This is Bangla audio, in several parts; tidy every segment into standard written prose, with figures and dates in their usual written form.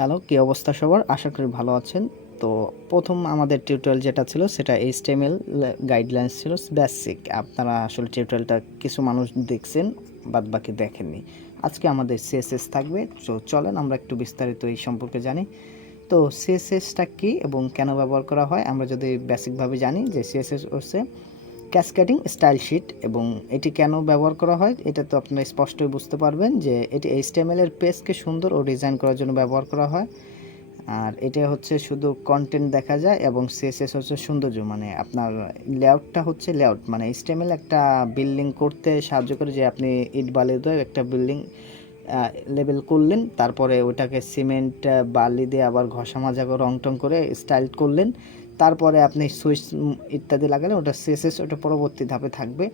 হ্যালো, কি অবস্থা সবার? আশা করি ভালো আছেন। তো প্রথম আমাদের টিউটোরিয়াল যেটা ছিল সেটা HTML গাইডলাইন্স ছিল বেসিক। আপনারা আসলে টিউটোরিয়ালটা কিছু মানুষ দেখছেন, বাদবাকি দেখেননি। আজকে আমাদের CSS থাকবে। তো চলেন আমরা একটু বিস্তারিত এই সম্পর্কে জানি। তো CSSটা কি এবং কেন ব্যবহার করা হয়? আমরা যদি বেসিকভাবে জানি যে CSS হচ্ছে ক্যাসকেডিং স্টাইল শিট, এবং এটি কেন ব্যবহার করা হয় এটা তো আপনারা স্পষ্টই বুঝতে পারবেন যে এটি HTML এর পেজকে সুন্দর ও ডিজাইন করার জন্য ব্যবহার করা হয়। আর এটা হচ্ছে শুধু কন্টেন্ট দেখা যায় এবং CSS হচ্ছে সৌন্দর্য, মানে আপনার লেআউটটা হচ্ছে লেআউট, মানে HTML একটা বিল্ডিং করতে সাহায্য করে, যে আপনি ইট বালি দিয়ে একটা বিল্ডিং লেবেল করলেন, তারপরে ওটাকে সিমেন্ট বালি দিয়ে আবার ঘষা মাজা করে রং টং করে স্টাইল করলেন, তারপরে আপনি সুইচ ইত্যাদি লাগালে ওটা CSS ওটা পরবর্তী ধাপে থাকবে।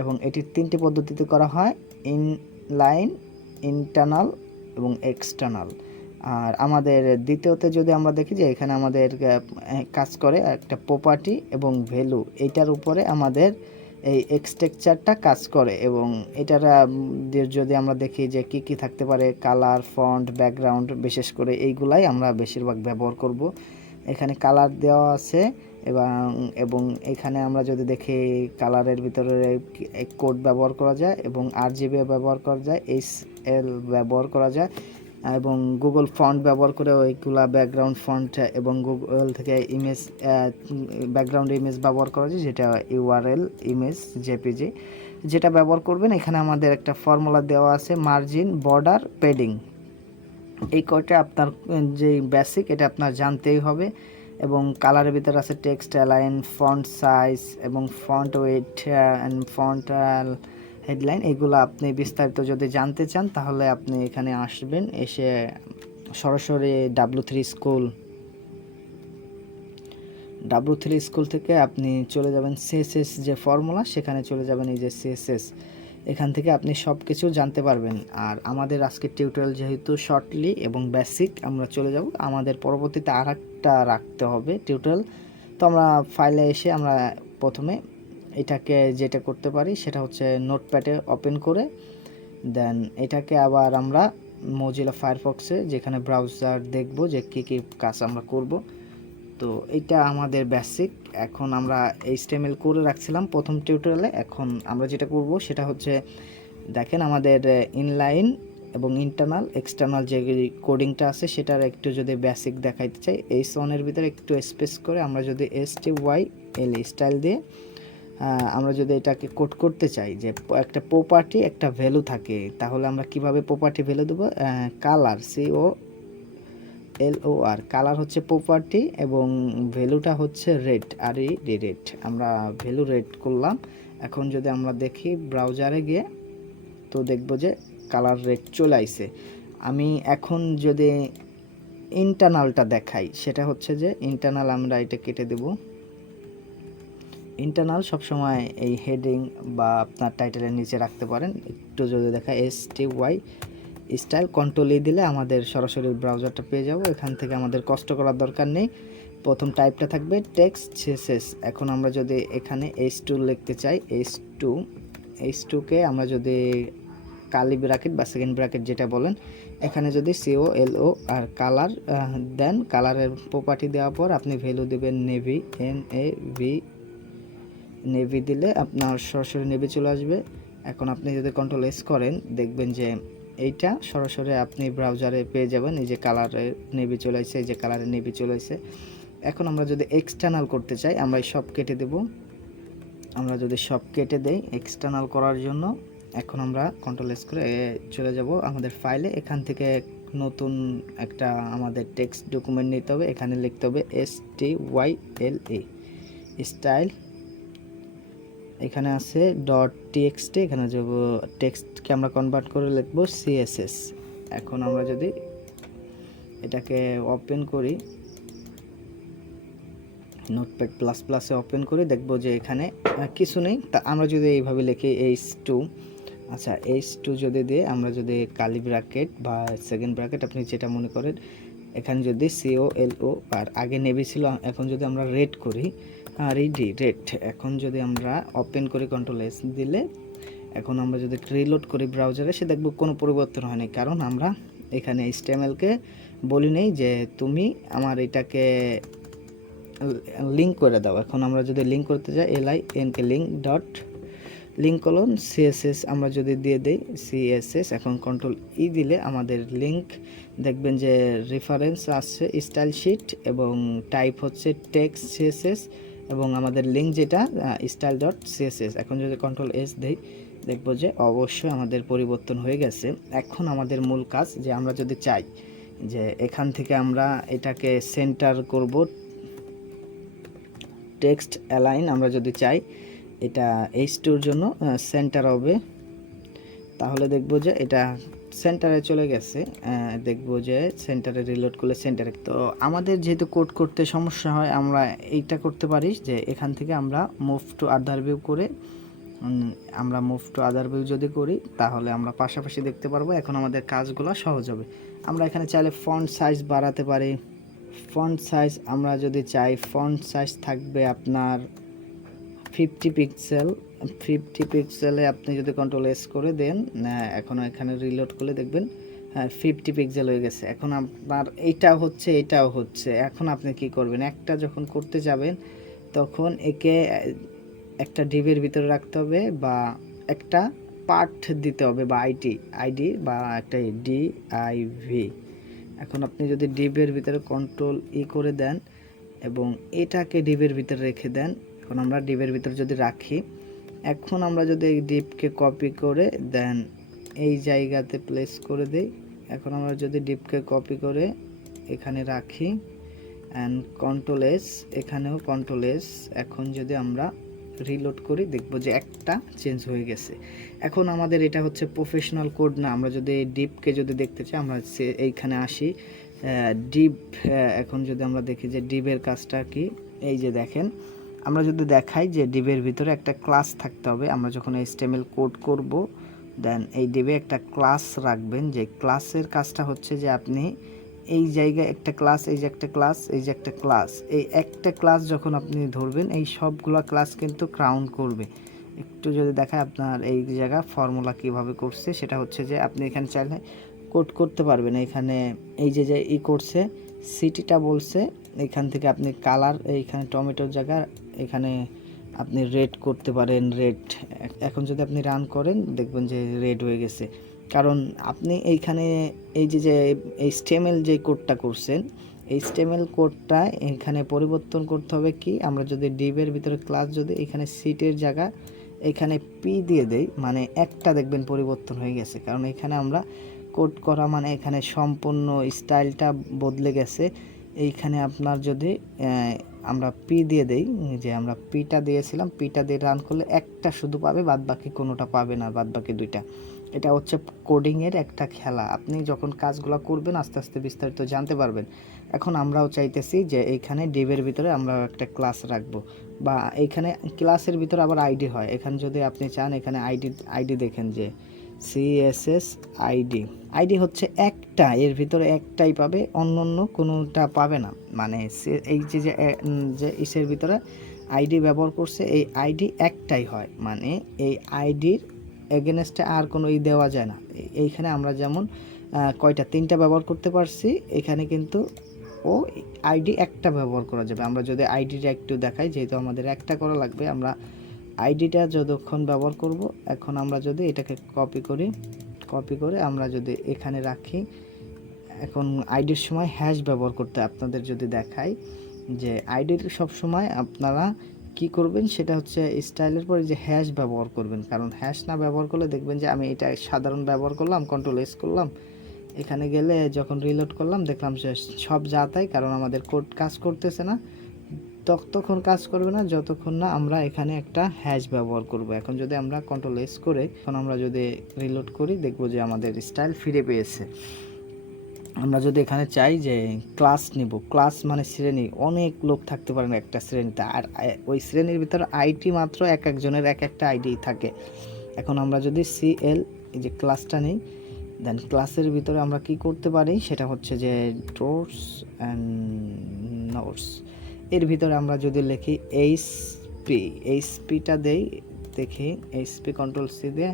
এবং এটির তিনটি পদ্ধতিতে করা হয়: ইনলাইন, ইন্টারনাল এবং এক্সটার্নাল। আর আমাদের দ্বিতীয়তে যদি আমরা দেখি যে এখানে আমাদের কাজ করে একটা প্রপার্টি এবং ভ্যালু, এইটার উপরে আমাদের এই এক্সটেকচারটা কাজ করে। এবং এটার যদি আমরা দেখি যে কি কি থাকতে পারে, কালার, ফন্ট, ব্যাকগ্রাউন্ড, বিশেষ করে এইগুলাই আমরা বেশিরভাগ ব্যবহার করব। এখানে কালার দেওয়া আছে এবং এবং এখানে আমরা যদি দেখি কালারের ভিতরে কোড ব্যবহার করা যায় এবং RGB ব্যবহার করা যায়, HL ব্যবহার করা যায় এবং গুগল ফন্ট ব্যবহার করে ওইগুলা ব্যাকগ্রাউন্ড ফন্ট এবং গুগল থেকে ইমেজ ব্যাকগ্রাউন্ড ইমেজ ব্যবহার করা যায়, যেটা URL ইমেজ জেপিজি যেটা ব্যবহার করবেন। এখানে আমাদের একটা ফর্মুলা দেওয়া আছে: মার্জিন, বর্ডার, প্যাডিং। এই কয়টা আপনার যে বেসিক, এটা আপনার জানতেই হবে। এবং কালারের ভিতরে আছে টেক্সট অ্যালাইন, ফন্ট সাইজ এবং font wait and font headline. এগুলো আপনি বিস্তারিত যদি জানতে চান তাহলে আপনি এখানে আসবেন, এসে সরাসরি W3 স্কুল থেকে আপনি চলে যাবেন CSS যে ফর্মুলা, সেখানে চলে যাবেন। এই যে CSS, এখান থেকে আপনি সব কিছু জানতে পারবেন। আর আমাদের আজকের টিউটোরিয়াল যেহেতু শর্টলি এবং বেসিক, আমরা চলে যাব আমাদের পরবর্তীতে আর একটা রাখতে হবে টিউটোরিয়াল। তো আমরা ফাইলে এসে আমরা প্রথমে এটাকে যেটা করতে পারি সেটা হচ্ছে নোটপ্যাডে ওপেন করে দেন এটাকে আবার আমরা মোজিলা ফায়ারফক্সে, যেখানে ব্রাউজার দেখব যে কী কী কাজ আমরা করব। তো এটা আমাদের বেসিক। এখন আমরা HTML করে রাখছিলাম প্রথম টিউটোরিয়ালে। এখন আমরা যেটা করব সেটা হচ্ছে, দেখেন আমাদের ইনলাইন এবং ইন্টারনাল এক্সটার্নাল যে কোডিংটা আছে সেটার একটু যদি বেসিক দেখাইতে চাই, H1 এর ভিতরে একটু স্পেস করে আমরা যদি STYL স্টাইল দিয়ে আমরা যদি এটাকে কোড করতে চাই যে একটা প্রপার্টি একটা ভ্যালু থাকে, তাহলে আমরা কিভাবে প্রপার্টি ভ্যালু দেবো? কালার, COLOR, কালার হচ্ছে প্রপার্টি এবং ভ্যালুটা হচ্ছে রেড, আর এই রেড, আমরা ভ্যালু রেড করলাম। এখন যদি আমরা দেখি ব্রাউজারে গিয়ে, তো দেখব যে কালার রেড চলে আইছে। আমি এখন যদি ইন্টারনালটা দেখাই, সেটা হচ্ছে যে ইন্টারনাল, আমরা এটা কেটে দেব। ইন্টারনাল সবসময় এই হেডিং বা আপনার টাইটেলের নিচে রাখতে পারেন। একটু যদি দেখা STY স্টাইল কন্ট্রোল দিলে আমাদের সরাসরি ব্রাউজারটা পেয়ে যাব। এখান থেকে আমাদের কষ্ট করার দরকার নেই। প্রথম টাইপটা থাকবে টেক্সট CSS। এখন আমরা যদি এখানে H2 লিখতে চাই, H2কে আমরা যদি কালি ব্র্যাকেট বা সেকেন্ড ব্র্যাকেট যেটা বলেন, এখানে যদি COLO আর কালার দেন, কালারের প্রপার্টি দেওয়ার পর আপনি ভ্যালু দেবেন নেভি, নেভি দিলে আপনার সরাসরি নেভি চলে আসবে। এখন আপনি যদি কন্ট্রোল S করেন, দেখবেন যে এইটা সরাসরি আপনি ব্রাউজারে পেয়ে যাবেন। এই যে কালারের নেভি চলে আসছে, এই যে কালারের নেভি চলে আসছে। এখন আমরা যদি এক্সটার্নাল করতে চাই, আমরা সব কেটে দেব। আমরা যদি সব কেটে দেই এক্সটার্নাল করার জন্য, এখন আমরা কন্ট্রোল S করে চলে যাব আমাদের ফাইলে। এখান থেকে নতুন একটা আমাদের টেক্সট ডকুমেন্ট নিতে হবে। এখানে লিখতে হবে STYLA স্টাইল। এখানে আছে .txt, এখানে যাব টেক্সটকে আমরা কনভার্ট করে লিখব CSS। এখন আমরা যদি এটাকে ওপেন করি, নোটপ্যাড প্লাস প্লাসে ওপেন করে দেখব যে এখানে কিছু নেই। তা আমরা যদি এইভাবে লিখি H2, আচ্ছা H2 যদি দিয়ে আমরা যদি কালি ব্র্যাকেট বা সেকেন্ড ব্র্যাকেট আপনি যেটা মনে করেন, এখানে যদি COLO আর আগে নেভি ছিল, এখন যদি আমরা রেড করি, রেড, এখন যদি আমরা ওপেন করি কন্ট্রোল S দিলে, এখন আমরা যদি রিলোড করি ব্রাউজারে, সে দেখব কোনো পরিবর্তন হয়নি, কারণ আমরা এখানে HTML-কে বলি নেই যে তুমি আমার এটাকে লিঙ্ক করে দাও। এখন আমরা যদি লিঙ্ক করতে যাই LINK link dot link colon CSS আমরা যদি দিয়ে দেই CSS, এখন কন্ট্রোল দিলে আমাদের লিঙ্ক দেখবেন যে রেফারেন্স আসছে স্টাইল শিট এবং টাইপ হচ্ছে টেক্সট CSS এবং আমাদের লিঙ্ক যেটা স্টাইল ডট CSS। এখন যদি কন্ট্রোল S দেই দেখব যে অবশ্যই আমাদের পরিবর্তন হয়ে গেছে। এখন আমাদের মূল কাজ যে আমরা যদি চাই যে এখান থেকে আমরা এটাকে সেন্টার করব, টেক্সট অ্যালাইন আমরা যদি চাই এটা H2 জন্য সেন্টার হবে, তাহলে দেখব যে এটা সেন্টারে চলে গেছে। দেখব যে সেন্টারে রিলোড করলে সেন্টারে। তো আমাদের যেহেতু কোড করতে সমস্যা হয় আমরা এইটা করতে পারি যে এখান থেকে আমরা মুভ টু আদার ভিউ করে আমরা মুভ টু আদার ভিউ যদি করি তাহলে আমরা পাশাপাশি দেখতে পারবো। এখন আমাদের কাজগুলো সহজ হবে। আমরা এখানে চাইলে ফন্ট সাইজ বাড়াতে পারি। ফন্ট সাইজ আমরা যদি চাই ফন্ট সাইজ থাকবে আপনার 50 পিক্সেল। 50 পিক্সেলে আপনি যদি কন্ট্রোল S করে দেন, এখন এখানে রিলোড করলে দেখবেন 50 পিক্সেল হয়ে গেছে। এখন আপনার এইটাও হচ্ছে এটাও হচ্ছে। এখন আপনি কি করবেন, একটা যখন করতে যাবেন তখন একে একটা ডিবের ভিতরে রাখতে হবে বা একটা পার্ট দিতে হবে বা আইডি বা একটা DIV। এখন আপনি যদি ডিবের ভিতরে কন্ট্রোল করে দেন এবং এটাকে ডিবের ভিতরে রেখে দেন, এখন আমরা ডিবের ভিতরে যদি রাখি, এখন আমরা যদি এই ডিপকে কপি করে দেন এই জায়গাতে প্লেস করে দেই, এখন আমরা যদি ডিপকে কপি করে এখানে রাখি অ্যান্ড কন্ট্রোল S, এখানেও কন্ট্রোল S, এখন যদি আমরা রিলোড করি দেখব যে একটা চেঞ্জ হয়ে গেছে। এখন আমাদের এটা হচ্ছে প্রফেশনাল কোড না। আমরা যদি ডিপকে যদি দেখতে চাই আমরা এইখানে আসি ডিপ। এখন যদি আমরা দেখি যে ডিবের কাজটা কি, এই যে দেখেন আমরা যদি দেখাই যে ডিবের ভিতরে একটা ক্লাস থাকতে হবে। আমরা যখন HTML কোড করব দেন এই ডিবে একটা ক্লাস রাখবেন। যে ক্লাসের কাজটা হচ্ছে যে আপনি এই জায়গায় একটা ক্লাস, এই যে একটা ক্লাস, এই যে একটা ক্লাস, এই একটা ক্লাস যখন আপনি ধরবেন এই সবগুলো ক্লাস কিন্তু কাউন্ট করবে। একটু যদি দেখায় আপনার এই জায়গা ফর্মুলা কিভাবে করছে, সেটা হচ্ছে যে আপনি এখানে চাইলে কোড করতে পারবেন। এখানে এই যে করছে সিটিটা বলছে, এখান থেকে আপনি কালার এইখানে টমেটোর জায়গা এখানে আপনি রেড করতে পারেন, রেড। এখন যদি আপনি রান করেন দেখবেন যে রেড হয়ে গেছে, কারণ আপনি এইখানে এই যে HTML যে কোডটা করছেন HTML কোডটা এখানে পরিবর্তন করতে হবে। কি আমরা যদি ডিভের ভিতরে ক্লাস যদি এখানে সিটের জায়গা এখানে পি দিয়ে দেই, মানে একটা দেখবেন পরিবর্তন হয়ে গেছে, কারণ এখানে আমরা কোড করা মানে এখানে সম্পূর্ণ স্টাইলটা বদলে গেছে। এইখানে আপনার যদি আমরা পি দিয়ে দেই, যে আমরা পিটা দিয়েছিলাম, পিটা দিয়ে রান করলে একটা শুধু পাবে, বাদ বাকি কোনোটা পাবে না, বাদ বাকি দুইটা। এটা হচ্ছে কোডিংয়ের একটা খেলা। আপনি যখন কাজগুলো করবেন আস্তে আস্তে বিস্তারিত জানতে পারবেন। এখন আমরাও চাইতেছি যে এইখানে ডিভের ভিতরে আমরা একটা ক্লাস রাখবো, বা এইখানে ক্লাসের ভিতরে আবার আইডি হয়। এখানে যদি আপনি চান এখানে আইডি দেখেন যে CSS আইডি হচ্ছে একটা, এর ভিতরে একটাই পাবে, অন্য কোনোটা পাবে না। মানে এই যে ইসের ভিতরে আইডি ব্যবহার করছে, এই আইডি একটাই হয়, মানে এই আইডির এগেনস্টে আর কোনো দেওয়া যায় না। এইখানে আমরা যেমন কয়টা 3টা ব্যবহার করতে পারছি, এখানে কিন্তু আইডি একটা ব্যবহার করা যাবে। আমরা যদি আইডিটা একটু দেখাই, যেহেতু আমাদের একটা করা লাগবে, আমরা আইডিটা যতক্ষণ ব্যবহার করব। এখন আমরা যদি এটাকে কপি করে আমরা যদি এখানে রাখি, এখন আইডির সময় হ্যাশ ব্যবহার করতে আপনাদের যদি দেখাই যে আইডির সব সময় আপনারা কি করবেন, সেটা হচ্ছে স্টাইলের পরে যে হ্যাশ ব্যবহার করবেন। কারণ হ্যাশ না ব্যবহার করলে দেখবেন যে আমি এটা সাধারণ ব্যবহার করলাম, কন্ট্রোল S করলাম, এখানে গেলে যখন রিলোড করলাম দেখলাম যে সব যা তাই, কারণ আমাদের কোড কাজ করতেছে না। ততক্ষণ কাজ করবে না যতক্ষণ না আমরা এখানে একটা হ্যাশ ব্যবহার করব। এখন যদি আমরা কন্ট্রোল S করে এখন আমরা যদি রিলোড করি দেখব যে আমাদের স্টাইল ফিরে পেয়েছে। আমরা যদি এখানে চাই যে ক্লাস নিব, ক্লাস মানে শ্রেণী, অনেক লোক থাকতে পারেন একটা শ্রেণীতে, আর ওই শ্রেণীর ভিতরে আইডি মাত্র একজনের একটা আইডি থাকে। এখন আমরা যদি CL এই যে ক্লাসটা নেই, দেন ক্লাসের ভিতরে আমরা কি করতে পারি, সেটা হচ্ছে যে ড্রোস অ্যান্ড নোটস, এর ভিতরে আমরা যদি লিখি HPটা দেই, দেখি HP কন্ট্রোল C দিয়ে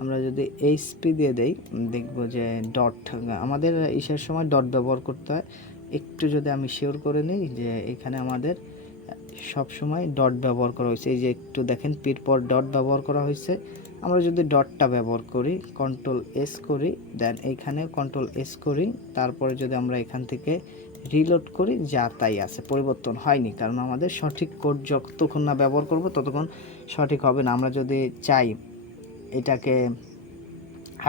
আমরা যদি এইচপি দিয়ে দেই দেখব যে ডট, আমাদের ইসের সময় ডট ব্যবহার করতে হয়। একটু যদি আমি শিওর করে নিই যে এখানে আমাদের সব সময় ডট ব্যবহার করা হয়েছে, এই যে একটু দেখেন পির পর ডট ব্যবহার করা হয়েছে। আমরা যদি ডটটা ব্যবহার করি, কন্ট্রোল এস করি, দেন এইখানে কন্ট্রোল এস করি, তারপরে যদি আমরা এখান থেকে রিলোড করি, যা তাই আছে, পরিবর্তন হয়নি, কারণ আমাদের সঠিক কোড যতক্ষণ না ব্যবহার করব ততক্ষণ সঠিক হবে না। আমরা যদি চাই এটাকে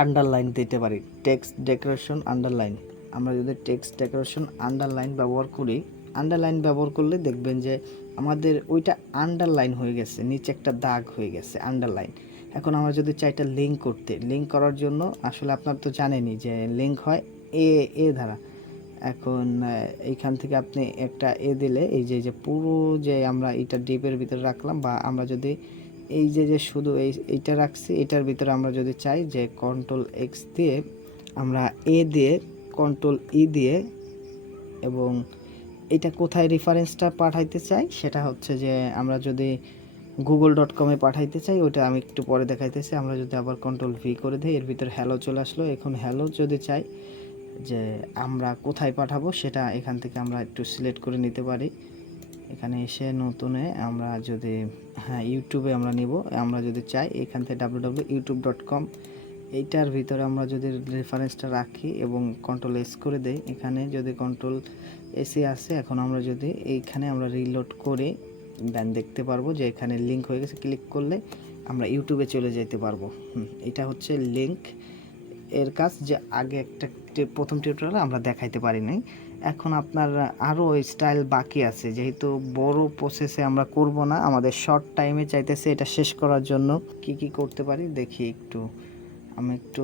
আন্ডারলাইন দিতে পারি, টেক্সট ডেকোরেশন আন্ডারলাইন, আমরা যদি টেক্সট ডেকোরেশন আন্ডারলাইন ব্যবহার করি, আন্ডারলাইন ব্যবহার করলে দেখবেন যে আমাদের ওইটা আন্ডারলাইন হয়ে গেছে, নিচে একটা দাগ হয়ে গেছে আন্ডারলাইন। এখন আমরা যদি চাই এটা লিঙ্ক করতে, লিঙ্ক করার জন্য আসলে আপনার তো জানেনই যে লিঙ্ক হয় এ এ দ্বারা। এখন এইখান থেকে আপনি একটা এ দিলে এই যে পুরো যে আমরা এটা ডিপের ভিতরে রাখলাম, বা আমরা যদি এই যে শুধু এইটা রাখছি, এটার ভিতরে আমরা যদি চাই যে কন্ট্রোল এক্স দিয়ে আমরা এ দিয়ে কন্ট্রোল ই দিয়ে, এবং এটা কোথায় রেফারেন্সটা পাঠাইতে চাই সেটা হচ্ছে যে আমরা যদি google.com-এ পাঠাইতে চাই, ওটা আমি একটু পরে দেখাইতেছি। আমরা যদি আবার কন্ট্রোল ভি করে দিই, এর ভিতরে হ্যালো চলে আসলো। এখন হ্যালো যদি চাই যে আমরা কোথায় পাঠাবো সেটা এখান থেকে আমরা একটু সিলেক্ট করে নিতে পারি। এখানে এসে নতুনে আমরা যদি ইউটিউবে আমরা নিব, আমরা যদি চাই এখান থেকে www.youtube.com, এইটার ভিতরে আমরা যদি রেফারেন্সটা রাখি এবং কন্ট্রোল এস করে দেই, এখানে যদি কন্ট্রোল এসে আসে, এখন আমরা যদি এইখানে আমরা রিলোড করে দেন দেখতে পারবো যে এখানে লিঙ্ক হয়ে গেছে। ক্লিক করলে আমরা ইউটিউবে চলে যেতে পারবো। এটা হচ্ছে লিঙ্ক এর কাজ, যে আগে একটা প্রথম টিউটোরিয়ালে আমরা দেখাইতে পারি নাই। এখন আপনার আরও স্টাইল বাকি আছে, যেহেতু বড় প্রসেসে আমরা করব না, আমাদের শর্ট টাইমে চাইতেছে এটা শেষ করার জন্য কি কি করতে পারি দেখি একটু। আমি একটু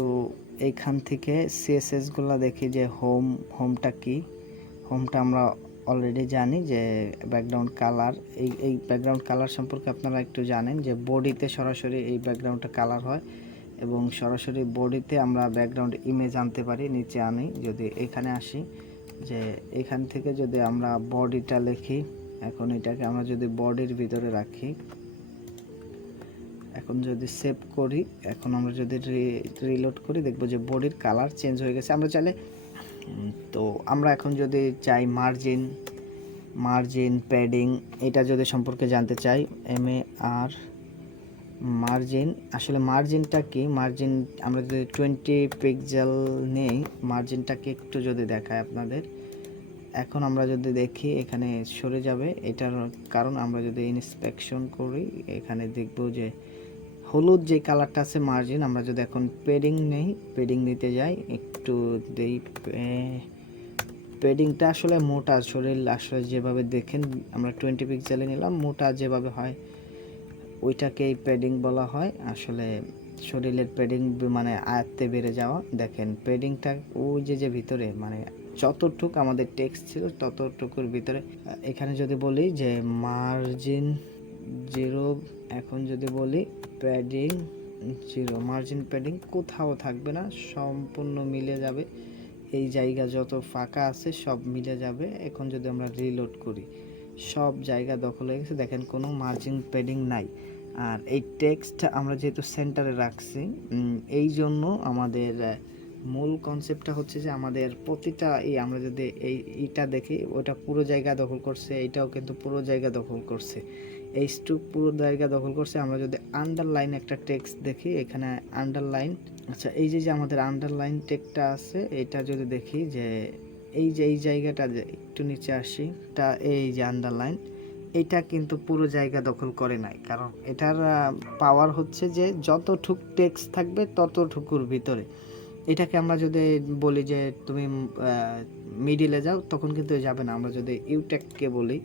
এইখান থেকে সিএসএসগুলো দেখি যে হোমটা কি। হোমটা আমরা অলরেডি জানি যে ব্যাকগ্রাউন্ড কালার, এই ব্যাকগ্রাউন্ড কালার সম্পর্কে আপনারা একটু জানেন যে বডিতে সরাসরি এই ব্যাকগ্রাউন্ডটা কালার হয়, এবং সরাসরি বডিতে আমরা ব্যাকগ্রাউন্ড ইমেজ আনতে পারি। নিচে আনি, যদি এখানে আসি, যে এখান থেকে যদি আমরা বডিটা লিখি, এখন এটাকে আমরা যদি বডির ভিতরে রাখি, এখন যদি সেভ করি, এখন আমরা যদি রিলোড করি দেখব যে বডির কালার চেঞ্জ হয়ে গেছে। আমরা চাইলে তো আমরা এখন যদি চাই মার্জিন প্যাডিং, এটা যদি সম্পর্কে জানতে চাই, MAR মার্জিন, আসলে মার্জিনটা কি, মার্জিন আমরা যদি 20 পিক্সেল নেই, মার্জিনটাকে একটু যদি দেখায় আপনাদের, এখন আমরা যদি দেখি এখানে সরে যাবে, এটার কারণ আমরা যদি ইন্সপেকশন করি এখানে দেখব যে হলুদ যে কালারটা আছে মার্জিন, আমরা যদি এখন পেডিং নেই, পেডিং নিতে যাই, একটু দেই, পেডিংটা আসলে মোটা, শরীর আসলে যেভাবে দেখেন আমরা 20 পিক্সেলে নিলাম, মোটা যেভাবে হয় ওইটাকেই প্যাডিং বলা হয়। আসলে শরীরের প্যাডিং মানে আয়ত্তে বেড়ে যাওয়া। দেখেন প্যাডিংটা ওই যে ভিতরে, মানে যতটুক আমাদের টেক্সট ছিল ততটুকুর ভিতরে। এখানে যদি বলি যে মার্জিন 0, এখন যদি বলি প্যাডিং 0, মার্জিন প্যাডিং কোথাও থাকবে না, সম্পূর্ণ মিলে যাবে, এই জায়গা যত ফাঁকা আছে সব মিলে যাবে। এখন যদি আমরা রিলোড করি, সব জায়গা দখল হয়ে গেছে, দেখেন কোনো মার্জিন প্যাডিং নাই। আর এই টেক্সট আমরা যেহেতু সেন্টারে রাখছি, এই জন্য আমাদের মূল কনসেপ্টটা হচ্ছে যে আমাদের প্রতিটা আমরা যদি এইটা দেখি, ওটা পুরো জায়গা দখল করছে, এইটাও কিন্তু পুরো জায়গা দখল করছে, H2 পুরো জায়গা দখল করছে। আমরা যদি আন্ডারলাইন একটা টেক্সট দেখি, এখানে আন্ডারলাইন, আচ্ছা এই যে আমাদের আন্ডারলাইন টেক্সটটা আছে, এটা যদি দেখি যে এই জায়গাটা, যে একটু নিচে আসি, তা এই যে আন্ডারলাইন, এটা কিন্তু পুরো জায়গা দখল করে নাই, কারণ এটার পাওয়ার হচ্ছে যে যতটুক টেক্সট থাকবে ততটুকুর ভিতরে। এটাকে আমরা যদি বলি যে তুমি মিডিলে যাও, তখন কিন্তু যাবে না। আমরা যদি ইউটেককে বলি,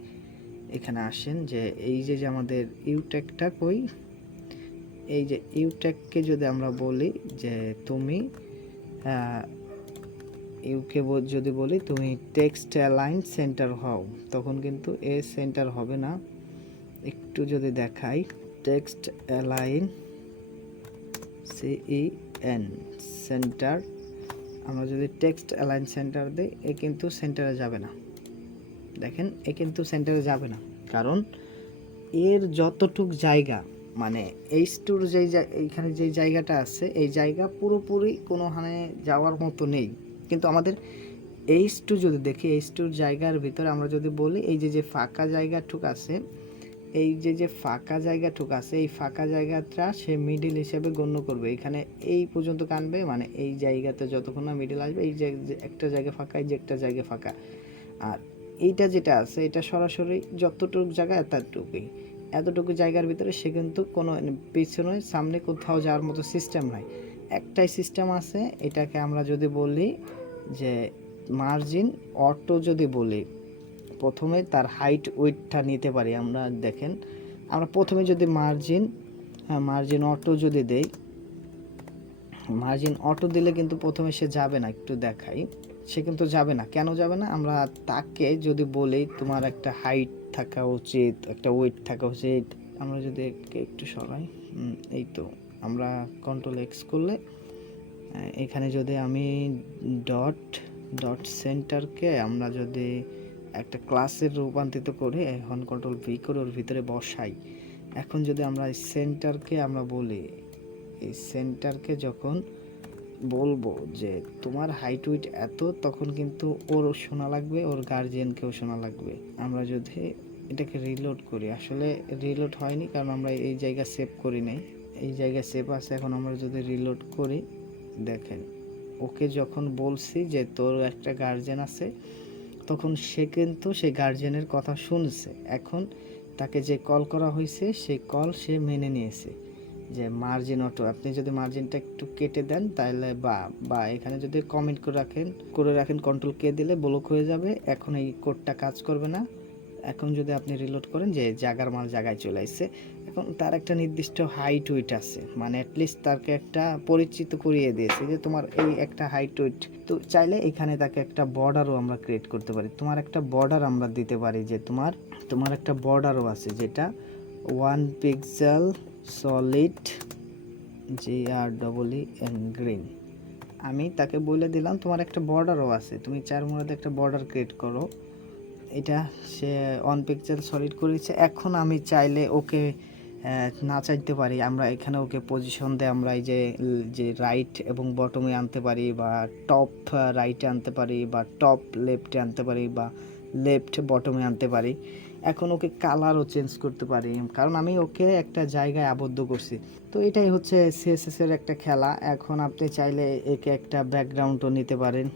এখানে আসেন যে এই যে আমাদের ইউটেকটা কই, এই যে ইউটেককে যদি আমরা বলি যে তুমি ইউকে যদি বলি তুমি টেক্সট অ্যালাইন সেন্টার হও, তখন কিন্তু এ সেন্টার হবে না। একটু যদি দেখাই, টেক্সট অ্যালাইন CEN সেন্টার, আমরা যদি টেক্সট অ্যালাইন সেন্টার দিই, এ কিন্তু সেন্টারে যাবে না। দেখেন এ কিন্তু সেন্টারে যাবে না, কারণ এর যতটুক জায়গা মানে H2 এইখানে যেই জায়গাটা আছে এই জায়গা পুরোপুরি কোনোখানে যাওয়ার মতো নেই, কিন্তু আমাদের H2 যদি দেখি H2 জায়গার ভিতরে আমরা যদি বলি এই যে ফাঁকা জায়গাটুক আছে, এই যে ফাঁকা জায়গাটুক আছে এই ফাঁকা জায়গাটা সে মিডিল হিসেবে গণ্য করবে। এখানে এই পর্যন্ত কানবে, মানে এই জায়গাতে যতক্ষণ না মিডিল আসবে এই যে একটা জায়গা ফাঁকা, এই যে একটা জায়গা ফাঁকা, আর এইটা যেটা আছে এটা সরাসরি যতটুকু জায়গা এতটুকু জায়গার ভিতরে সে কিন্তু কোনো পিছনে সামনে কোথাও যাওয়ার মতো সিস্টেম নাই, একটাই সিস্টেম আছে। এটাকে আমরা যদি বলি যে মার্জিন অটো, যদি বলি প্রথমে তার হাইট উইডটা নিতে পারি আমরা। দেখেন আমরা প্রথমে যদি মার্জিন অটো যদি দেই, মার্জিন অটো দিলে কিন্তু প্রথমে সে যাবে না, একটু দেখাই, সে কিন্তু যাবে না। কেন যাবে না? আমরা তাকে যদি বলি তোমার একটা হাইট থাকা উচিত, একটা ওয়েট থাকা উচিত, আমরা যদি একটু সরাই, এই তো আমরা কন্ট্রোল এক্স করলে এখানে যদি আমি ডট সেন্টারকে আমরা যদি একটা ক্লাসের রূপান্তরিত করে এখন কন্ট্রোল ভি করে ওর ভিতরে বসাই, এখন যদি আমরা এই সেন্টারকে আমরা বলি, এই সেন্টারকে যখন বলবো যে তোমার হাইট উইট এত, তখন কিন্তু ওর শোনা লাগবে, ওর গার্জিয়ানকেও শোনা লাগবে। আমরা যদি এটাকে রিলোড করি, আসলে রিলোড হয়নি কারণ আমরা এই জায়গা সেভ করি নাই, এই জায়গায় সেভ আছে। এখন আমরা যদি রিলোড করি, দেখেন ওকে যখন বলছি যে তোর একটা গার্জিয়ান আছে, তখন সে কিন্তু সেই গার্জিয়ানের কথা শুনছে। এখন তাকে যে কল করা হয়েছে সেই কল সে মেনে নিয়েছে, যে মার্জিন অটো। আপনি যদি মার্জিনটা একটু কেটে দেন তাহলে বা এখানে যদি কমেন্ট করে রাখেন কন্ট্রোল কে দিলে ব্লক হয়ে যাবে, এখন এই কোডটা কাজ করবে না। এখন যদি আপনি রিলোড করেন, যে জায়গার মাল জায়গায় চলে আসছে, এখন তার একটা নির্দিষ্ট হাইট উইট আছে, মানে অ্যাটলিস্ট তাকে একটা পরিচিত করিয়ে দিয়েছে যে তোমার এই একটা হাইট উইট। তো চাইলে এখানে তাকে একটা বর্ডারও আমরা ক্রিয়েট করতে পারি, তোমার একটা বর্ডার আমরা দিতে পারি, যে তোমার একটা বর্ডারও আছে যেটা 1 পিক্সেল সলিড GREE আমি তাকে বলে দিলাম তোমার একটা বর্ডারও আছে, তুমি 4 মধ্যে একটা বর্ডার ক্রিয়েট করো। এটা সে 1 পিক্সেল সলিড করেছে। এখন আমি চাইলে ওকে না চাইতে পারি, আমরা এখানে ওকে পজিশন দিয়ে আমরা এই যে রাইট এবং বটমে আনতে পারি, বা টপ রাইটে আনতে পারি, বা টপ লেফটে আনতে পারি, বা লেফট বটমে আনতে পারি। এখন ওকে কালারও চেঞ্জ করতে পারি, কারণ আমি ওকে একটা জায়গায় আবদ্ধ করছি। তো এটাই হচ্ছে সিএসএস এর একটা খেলা। এখন আপনি চাইলে একে একটা ব্যাকগ্রাউন্ডও নিতে পারেন,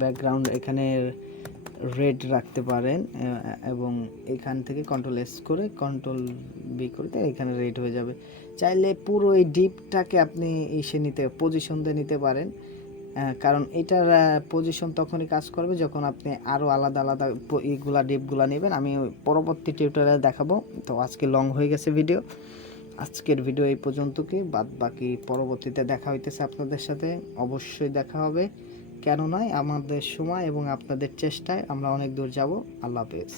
ব্যাকগ্রাউন্ড এখানে রেড রাখতে পারেন, এবং এখান থেকে কন্ট্রোল এস করে কন্ট্রোল বি করতে এখানে রেড হয়ে যাবে। চাইলে পুরো এই ডিপটাকে আপনি পজিশন দিয়ে নিতে পারেন, কারণ এটার পজিশন তখনই কাজ করবে যখন আপনি আরও আলাদা আলাদা এইগুলা ডিপগুলা নেবেন। আমি পরবর্তী টিউটোরিয়ালে দেখাবো। তো আজকে লং হয়ে গেছে ভিডিও, আজকের ভিডিও এই পর্যন্ত, কি বাদ বাকি পরবর্তীতে দেখা হইতেছে আপনাদের সাথে, অবশ্যই দেখা হবে। কেন নয়, আমাদের সময় এবং আপনাদের চেষ্টায় আমরা অনেক দূর যাব। আল্লাহ হাফেজ।